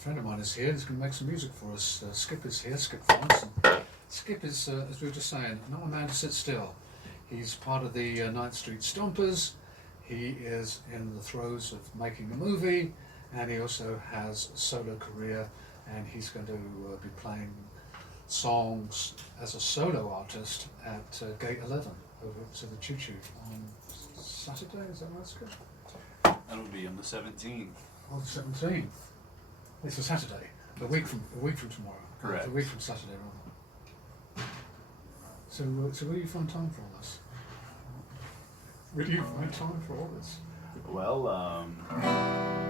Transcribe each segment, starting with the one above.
friend of mine is here. He's going to make some music for us. Skip is here, Skip Frontz. Skip is, as we were just saying, not a man to sit still. He's part of the 9th Street Stompers. He is in the throes of making a movie, and he also has a solo career, and he's going to be playing songs as a solo artist at Gate 11 over to the Choo Choo on Saturday. Is that right, Skip? That'll be on the 17th. Oh, the 17th. It's a Saturday. A week from tomorrow. Correct. A week from Saturday, rather. So where do you find time for all this? Where do you find time for all this? Well,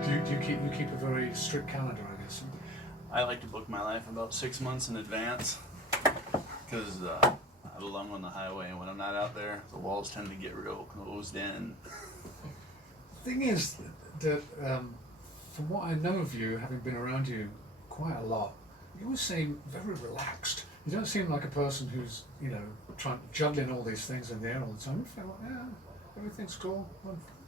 Do you keep a very strict calendar, I guess? I like to book my life about 6 months in advance because I belong on the highway, and when I'm not out there, the walls tend to get real closed in. The thing is that from what I know of you, having been around you quite a lot, you always seem very relaxed. You don't seem like a person who's, juggling all these things in the air all the time. You feel like, yeah, everything's cool.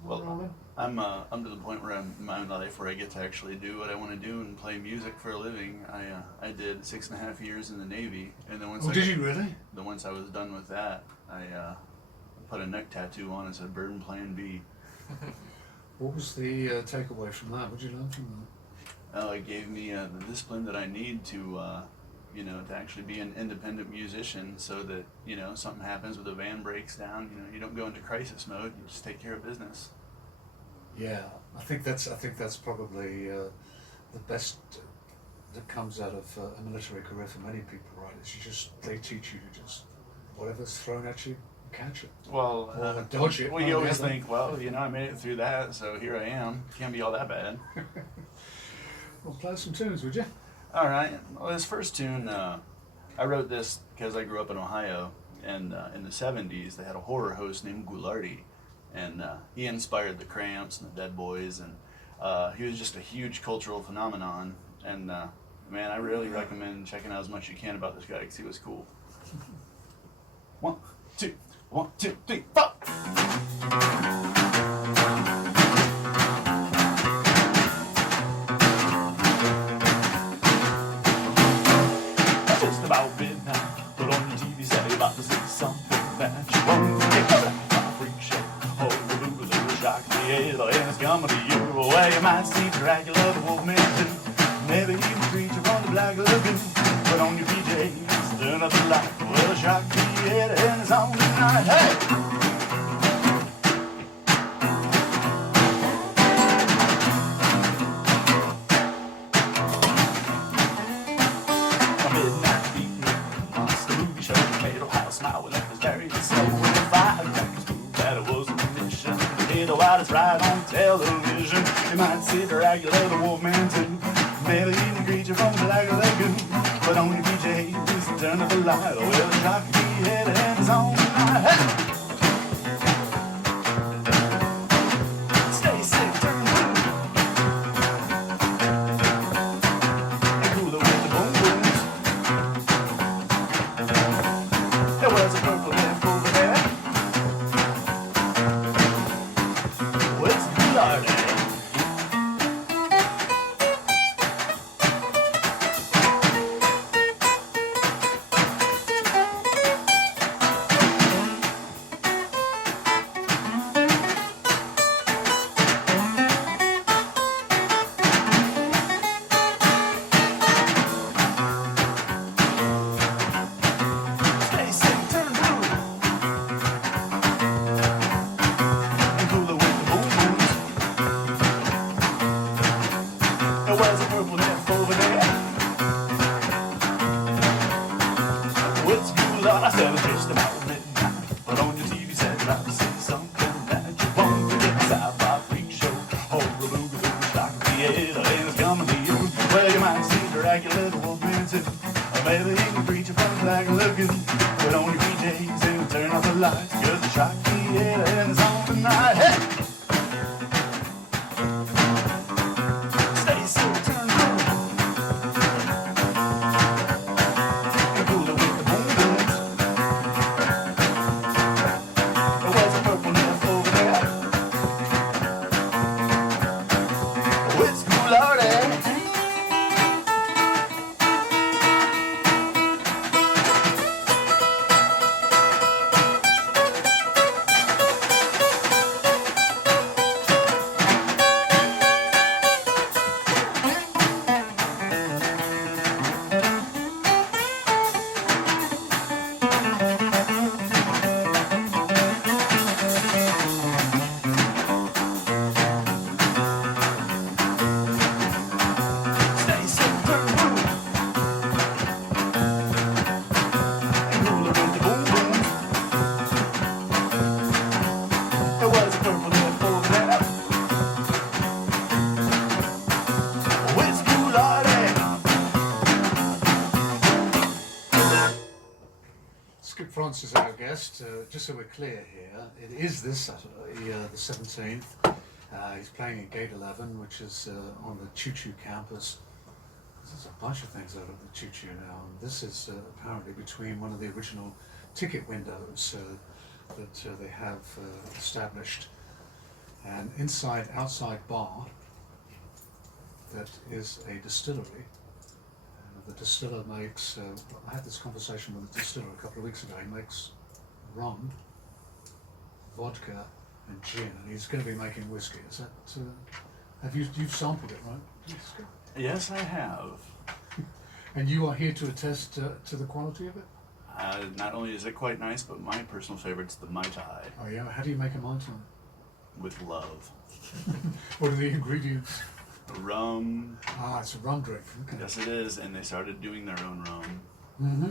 Well, I'm to the point where I'm in my life where I get to actually do what I want to do and play music for a living. I did 6.5 years in the Navy, and then once did you really? Then once I was done with that, I put a neck tattoo on and said "Bird and Plan B." What was the takeaway from that? What did you learn from that? It gave me the discipline that I need to to actually be an independent musician, so that something happens with a van breaks down, you don't go into crisis mode. You just take care of business. Yeah, I think that's probably the best that comes out of a military career for many people, right? Is they teach you to just whatever's thrown at you, catch it. Well, dodge it. Well, you always think, well, I made it through that, so here I am. Can't be all that bad. Well, play some tunes, would you? All right. Well, this first tune, I wrote this because I grew up in Ohio, and in the 70s they had a horror host named Ghoulardi, and he inspired the Cramps and the Dead Boys, and he was just a huge cultural phenomenon. And man, I really recommend checking out as much as you can about this guy because he was cool. 1, 2, 1, 2, 3, 4. About midnight, put on your TV set, you're about to see something that you won't get. A freak show, oh, the boogaloo, shock the head, and it's coming to you. Well, you might see Dracula, the Wolfman too, maybe even the creature from the Black Lagoon. Put on your PJs, turn up the light, well, shock the head, and it's on tonight. Hey! It's right on television. You might see Dracula, the Wolfman too, maybe even the creature from the Black Lagoon. Put on your PJs, turn up the light, well, the shock the head, and it's on tonight. Hey! Stay sick, turn blue, and cooler with the boom booms. There was a purple left over there. Skip Frontz is our guest. Just so we're clear here, it is this Saturday, the 17th. He's playing at Gate 11, which is on the Choo Choo campus. There's a bunch of things out of the Choo Choo now, and this is apparently between one of the original ticket windows that they have established. An outside bar that is a distillery. The distiller makes, I had this conversation with the distiller a couple of weeks ago. He makes rum, vodka, and gin, and he's going to be making whiskey. Is that, you've sampled it, right? Yes, I have. And you are here to attest to the quality of it? Not only is it quite nice, but my personal favorite's the Mai Tai. Oh yeah, how do you make a Mai Tai? With love. What are the ingredients? Rum. Ah, it's a rum drink. Okay. Yes, it is, and they started doing their own rum,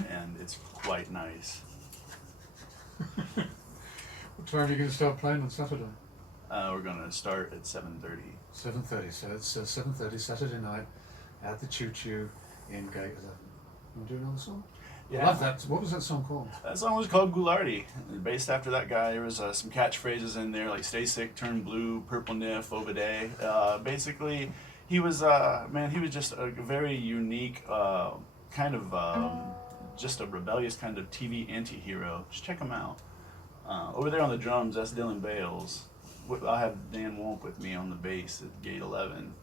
and it's quite nice. What time are you going to start playing on Saturday? We're going to start at 7:30. 7:30, so it's 7:30 Saturday night at the Choo Choo in Gate 11. Want to do another song? Yeah. I love that. What was that song called? That song was called Ghoulardi. Based after that guy, there was some catchphrases in there like "Stay sick, turn blue, purple niff, Oviday." Basically, he was he was just a very unique kind of just a rebellious kind of TV anti-hero. Just check him out. Over there on the drums, that's Dylan Bales. I'll have Dan Womp with me on the bass at Gate 11.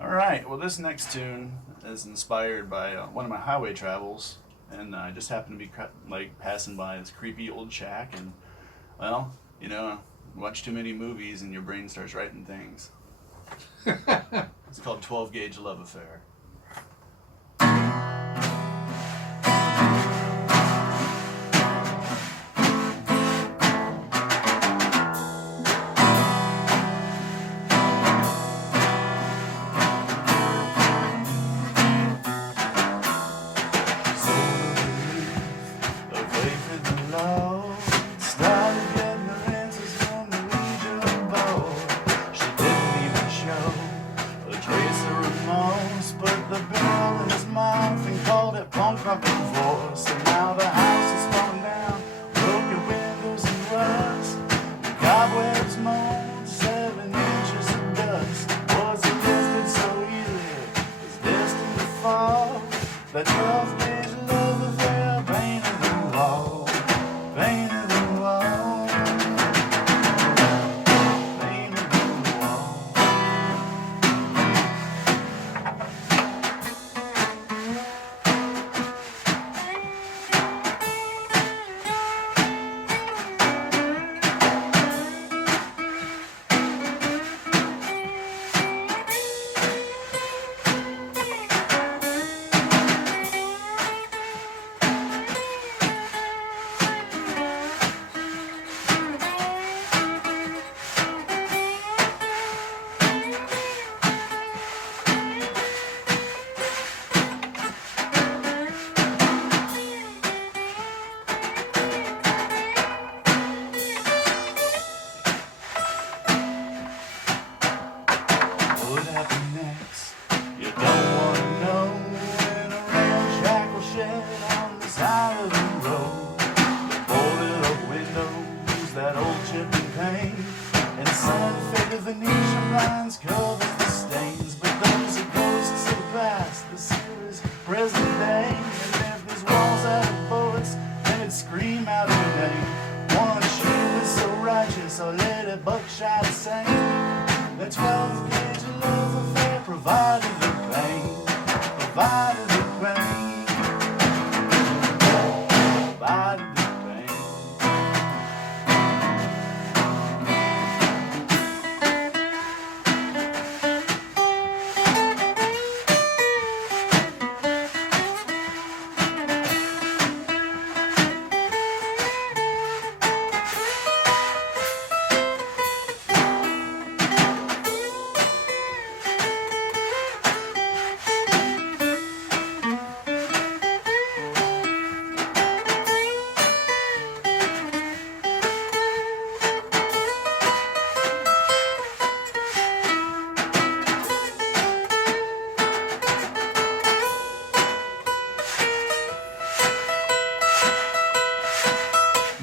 All right, well, this next tune is inspired by one of my highway travels, and I just happened to be passing by this creepy old shack, and well, watch too many movies and your brain starts writing things. It's called 12 Gauge Love Affair. That 12 gauge love affair painted the wall, painted the wall, painted the wall. What happened next? You don't want to know. When a ramshackle shed on the side of the road, the boarded up windows, that old chipping pane, and sun-faded Venetian blinds cover the stains. But those are ghosts of the past, the series present day. And if these walls had bullets, then it'd scream out her name. One, she was so righteous, or let it buckshot sing. The 12 gauge love affair provided the pain, provided the pain, provided the pain.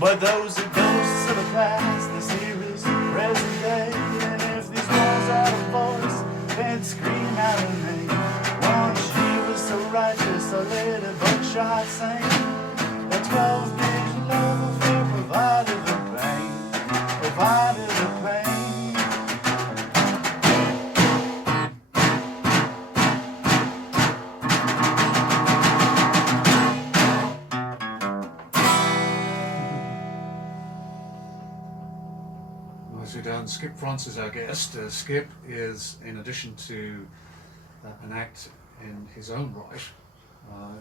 But those are ghosts of the past, this here is the present day. And if these walls had a voice, they'd scream out her name. Once she was so righteous, a lady buckshot sang. The 12-gauge love affair provided the pain, provided the pain. Nicely done. Skip Frontz is our guest. Skip is, in addition to an act in his own right,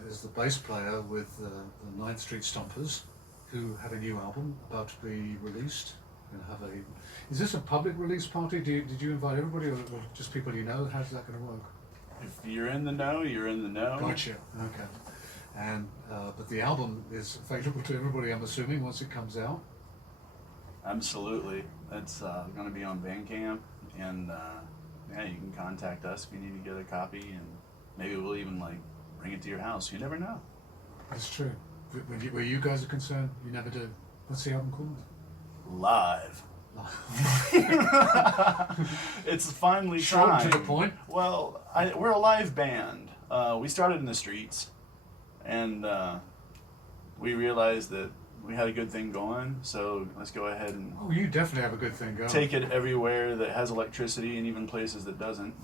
is the bass player with the 9th Street Stompers, who have a new album about to be released. Is this a public release party? Did you invite everybody, or just people you know? How's that going to work? If you're in the know, you're in the know. Gotcha. Okay. And but the album is available to everybody, I'm assuming, once it comes out. Absolutely. It's going to be on Bandcamp, and yeah, you can contact us if you need to get a copy, and maybe we'll even bring it to your house. You never know. That's true. Where you guys are concerned, you never do. What's the album called? Live. It's finally Short time. to the point. Well, we're a live band. We started in the streets, and we realized that we had a good thing going, so let's go ahead and Oh, you definitely have a good thing going. take it everywhere that has electricity, and even places that doesn't.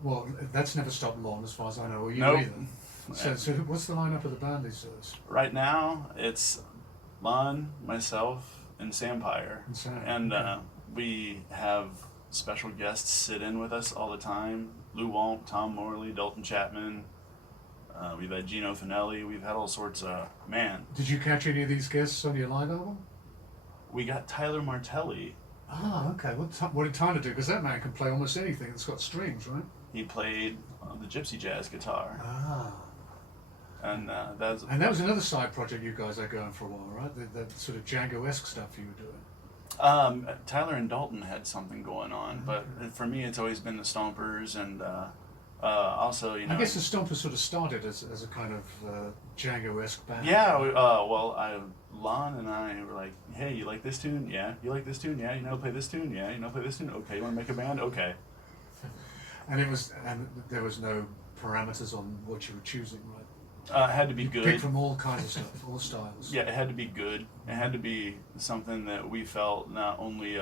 Well, that's never stopped long, as far as I know, or you Nope. either. So what's the lineup of the band these days? Right now, it's Lon, myself, and Sampire. And Sam, And okay. we have special guests sit in with us all the time. Lou Wonk, Tom Morley, Dalton Chapman. We've had Gino Finelli. We've had all sorts of... Man, Did you catch any of these guests on your live album? we got Tyler Martelli. Ah, okay. What did Tyler do? Because that man can play almost anything that's got strings, right? He played the gypsy jazz guitar. Ah. And And that was another side project you guys had going for a while, right? The sort of Django-esque stuff you were doing. Tyler and Dalton had something going on, but for me it's always been the Stompers, and also, you know... I guess the Stompers sort of started as a kind of Django-esque band. Yeah, Lon and I were like, hey, you like this tune? Yeah. You like this tune? Yeah. You know, play this tune? Yeah. You know, play this tune? Okay. You want to make a band? Okay. And there was no parameters on what you were choosing, right? It had to be You good. picked from all kinds of stuff, all styles. Yeah, it had to be good. It had to be something that we felt not only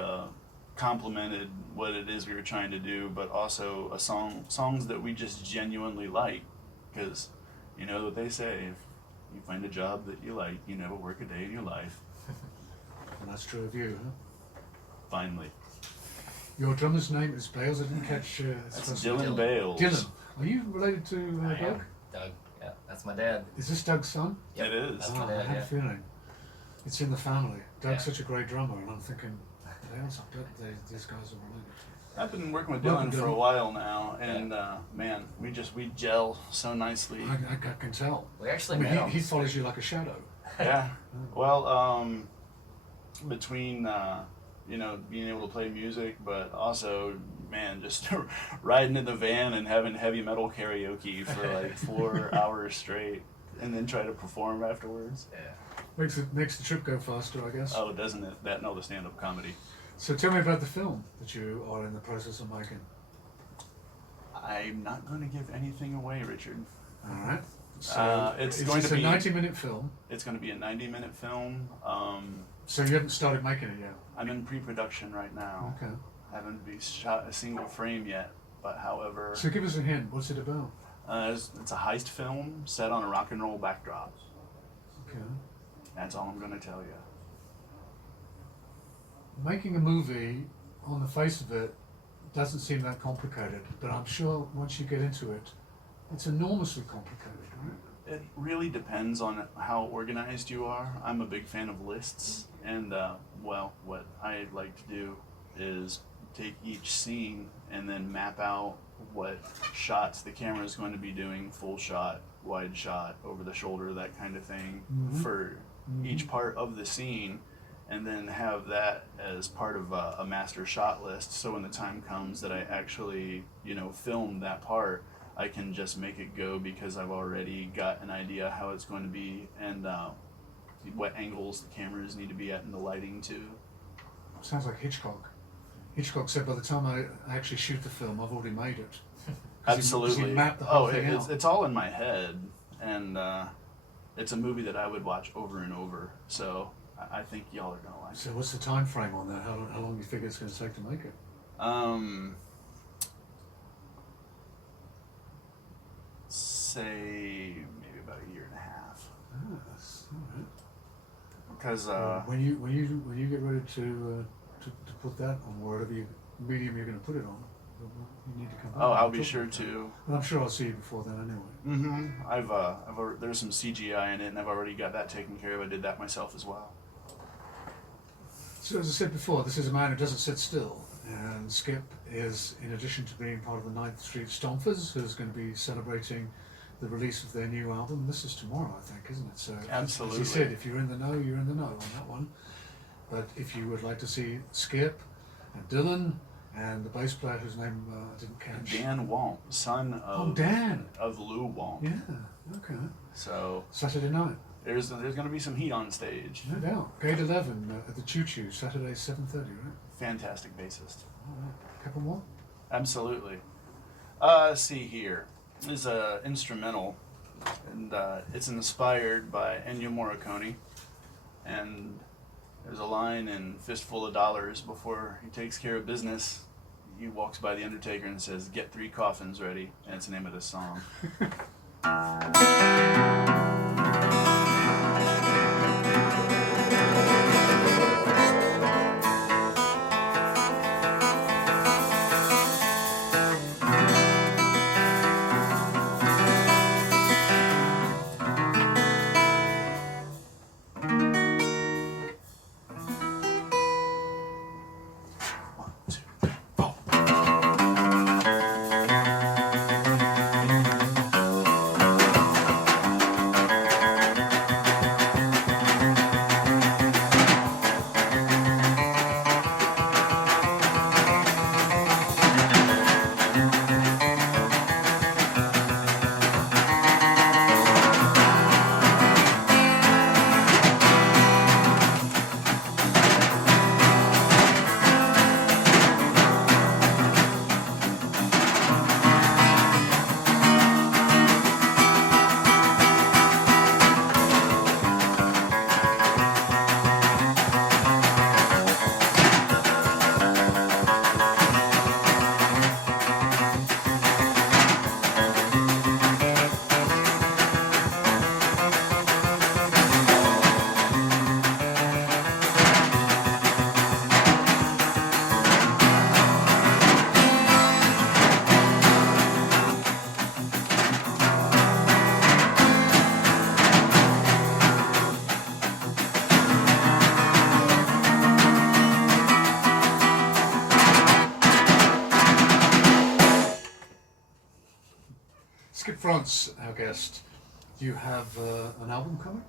complemented what it is we were trying to do, but also songs that we just genuinely like. Because you know what they say, if you find a job that you like, you never work a day in your life. And that's true of you, huh? Finally. Your drummer's name is Bales. I didn't catch. That's first Dylan name. Bales. Dylan. Are you related to I Doug? am. Doug, yeah, that's my dad. Is this Doug's son? Yep, It is. That's Oh, my I dad, had a yeah. feeling. It's in the family. Doug's Yeah. such a great drummer, and I'm thinking, Bales, I bet these guys are related. I've been working with Welcome, Dylan for a Dylan. while now, and man, we we gel so nicely. I can tell. We actually I mean, met him. he follows you like a shadow. Yeah. Well, between you know, being able to play music, but also, man, just riding in the van and having heavy metal karaoke for like 4 hours straight, and then try to perform afterwards. Yeah. Makes the trip go faster, I guess. Oh, doesn't it? That and all the stand-up comedy. So tell me about the film that you are in the process of making. I'm not going to give anything away, Richard. All right. So It's going to a be 90-minute film. It's going to be a 90-minute film. So you haven't started making it yet. I'm in pre-production right now. Okay. I haven't shot a single frame yet, but however, So give us a hint. What's it about? it's a heist film set on a rock and roll backdrop. Okay. That's all I'm going to tell you. Making a movie, on the face of it, doesn't seem that complicated, but I'm sure once you get into it, it's enormously complicated, right? It really depends on how organized you are. I'm a big fan of lists, and well, what I like to do is take each scene and then map out what shots the camera is going to be doing, full shot, wide shot, over the shoulder, that kind of thing, for each part of the scene, and then have that as part of a master shot list, so when the time comes that I actually, you know, film that part, I can just make it go because I've already got an idea how it's going to be. And what angles the cameras need to be at and the lighting too. Sounds like Hitchcock. Hitchcock said by the time I actually shoot the film, I've already made it. 'Cause Absolutely. he mapped the whole thing it's, out. it's all in my head, and it's a movie that I would watch over and over. So I think y'all are gonna like So what's the time frame on that? How long do you figure it's going to take to make it? it. Say maybe about a year and a half. Ah, that's all right. Because when you get ready to put that on whatever medium you're going to put it on, you need to come. I'll be sure to. But I'm sure I'll see you before then anyway. Mm-hmm. There's some CGI in it, and I've already got that taken care of. I did that myself as well. So as I said before, this is a man who doesn't sit still, and Skip is, in addition to being part of the 9th Street Stompers, who's going to be celebrating the release of their new album. This is tomorrow, I think, isn't it? So Absolutely. as he said, if you're in the know, you're in the know on that one. But if you would like to see Skip and Dylan and the bass player whose name I didn't catch. Dan Wamp, son of Dan. of Lou Wamp. Yeah. Okay. So Saturday night. there's going to be some heat on stage. No doubt. Gate 11 at the Choo Choo, Saturday 7:30, right? Fantastic bassist. All right. Couple more. Absolutely. See here. This is a instrumental, and it's inspired by Ennio Morricone. And there's a line in Fistful of Dollars before he takes care of business. He walks by the Undertaker and says, "Get 3 coffins ready," and it's the name of this song. Skip Frontz, our guest. Do you have an album coming?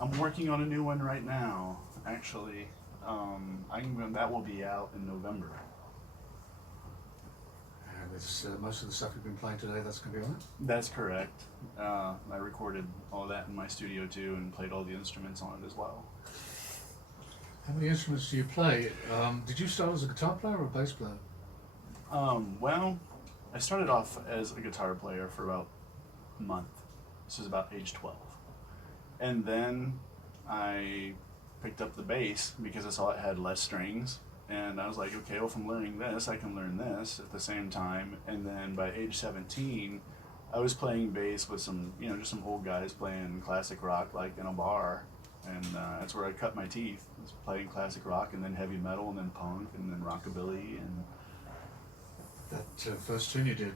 I'm working on a new one right now, actually. That will be out in November. And it's most of the stuff you've been playing today, that's going to be on it? That's correct. I recorded all that in my studio too, and played all the instruments on it as well. How many instruments do you play? Did you start as a guitar player or a bass player? Well, I started off as a guitar player for about a month. This is about age 12. And then I picked up the bass because I saw it had less strings. And I was like, okay, well, if I'm learning this, I can learn this at the same time. And then by age 17, I was playing bass with some, just some old guys playing classic rock, like in a bar. And that's where I cut my teeth. I was playing classic rock and then heavy metal and then punk and then rockabilly. And That first tune you did,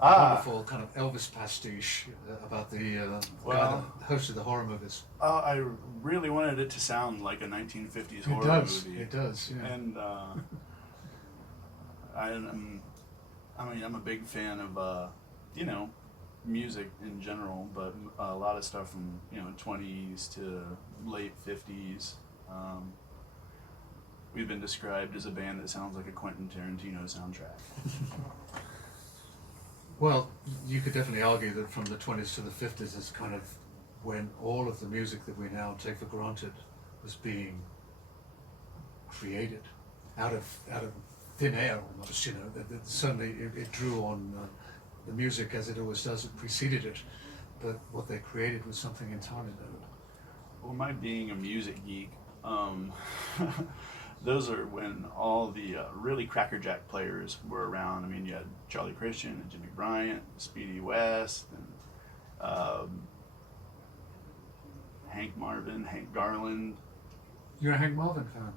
wonderful kind of Elvis pastiche about the guy that hosted the horror movies. I really wanted it to sound like a 1950s horror movie. It does, yeah. And I'm a big fan of music in general, but a lot of stuff from 20s to late 50s. We've been described as a band that sounds like a Quentin Tarantino soundtrack. Well, you could definitely argue that from the 20s to the 50s is kind of when all of the music that we now take for granted was being created out of thin air almost, you know. Certainly it drew on the music as it always does, it preceded it, but what they created was something entirely new. Well, my being a music geek, those are when all the really crackerjack players were around. I mean, you had Charlie Christian and Jimmy Bryant, Speedy West, and Hank Marvin, Hank Garland. You're a Hank Marvin fan?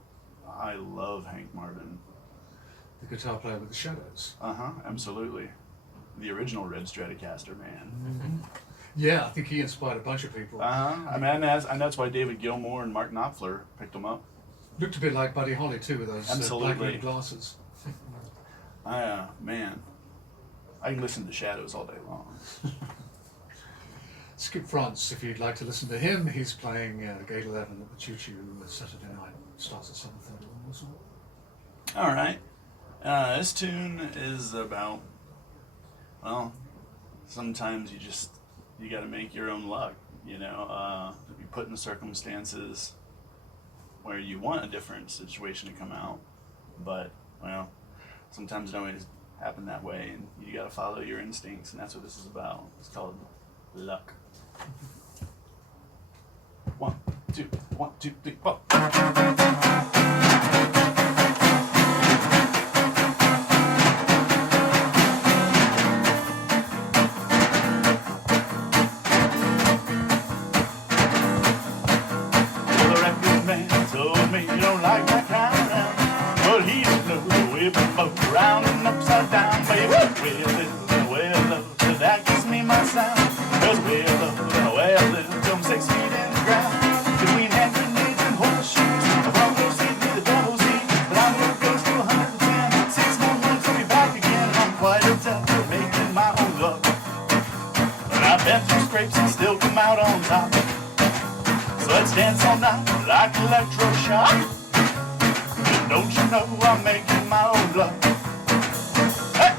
I love Hank Marvin. The guitar player with the Shadows. Absolutely. The original Red Stratocaster, man. Mm-hmm. Yeah, I think he inspired a bunch of people. I mean, and that's why David Gilmour and Mark Knopfler picked him up. Looked a bit like Buddy Holly too, with those black rimmed glasses. Man, I can listen to Shadows all day long. Skip Frontz, if you'd like to listen to him, he's playing Gate 11 at the Choo Choo Saturday night. Starts at 7:30 also. All right. This tune is about, well, sometimes you got to make your own luck, you know. You put in circumstances where you want a different situation to come out, but, well, sometimes it don't always happen that way, and you got to follow your instincts, and that's what this is about. It's called luck. 1, 2, 1, 2, 3, 4. Round and upside down, baby. Well, love, well, love, that gives me my sound. Cause well, love, well, love, come 6 feet in the ground. Between hand grenades and horseshoes, a front-row seat with a double seat. But I'm gonna go to 110. 6 more months, I'll be back again. I'm quite adept at making my own luck. But I've been through scrapes and still come out on top. So let's dance all night like electroshock. Don't you know I'm making my own luck? Hey!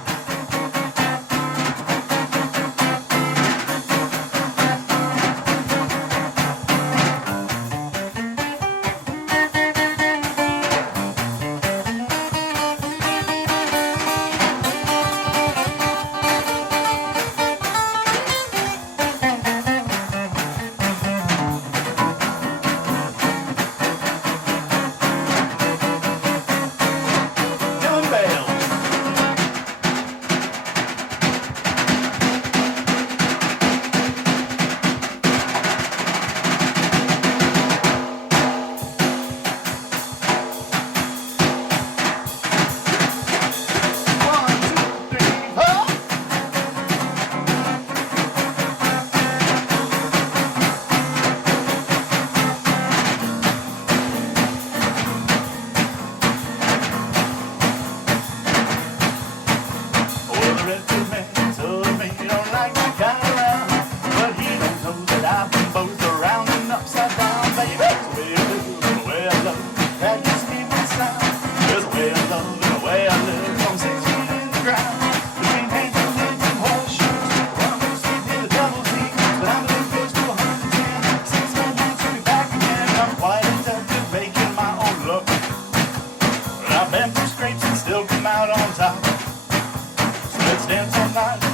Bales.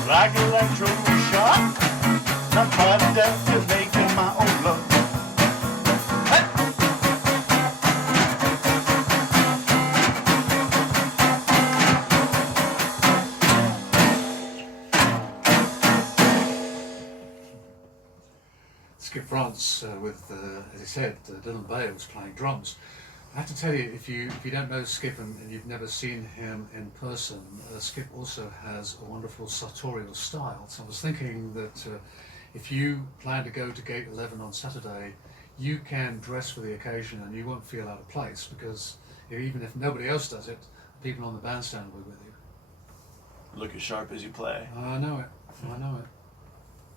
Like electroshock, I'm quite adept at making my own luck. Hey! Skip Frontz with, as he said, Dylan Bales playing drums. I have to tell you, if you don't know Skip and you've never seen him in person, Skip also has a wonderful sartorial style. So I was thinking that if you plan to go to Gate 11 on Saturday, you can dress for the occasion and you won't feel out of place, because even if nobody else does it, people on the bandstand will be with you. Look as sharp as you play. I know it. I know it.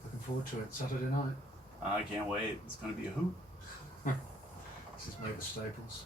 Looking forward to it. Saturday night. I can't wait. It's going to be a hoot. This is Mavis Staples.